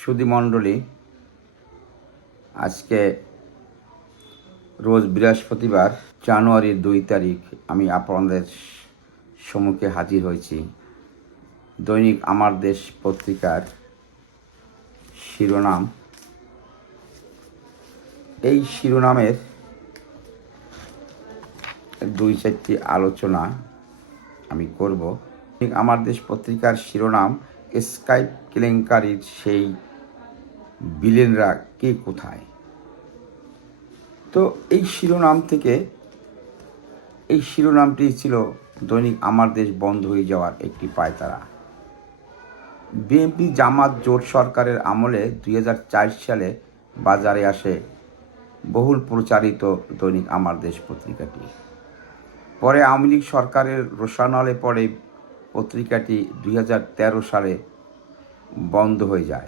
সুধীমণ্ডলী, আজকে রোজ বৃহস্পতিবার জানুয়ারির 2 তারিখ আমি আপনাদের সম্মুখে হাজির হয়েছি দৈনিক আমার দেশ পত্রিকার শিরোনাম। এই শিরোনামের 2-4টি আলোচনা আমি করব। আমার দেশ পত্রিকার শিরোনাম, স্কাইপ কেলেঙ্কারির সেই ভিলেনরা কে কোথায়। তো এই শিরোনামটি ছিল দৈনিক আমার দেশ বন্ধ হয়ে যাওয়ার একটি পায়তারা। বিএনপি জামাত জোট সরকারের আমলে 2004 সালে বাজারে আসে বহুল প্রচারিত দৈনিক আমার দেশ পত্রিকাটি। পরে আওয়ামী লীগ সরকারের রোষানলে পড়ে পত্রিকাটি 2013 সালে বন্ধ হয়ে যায়।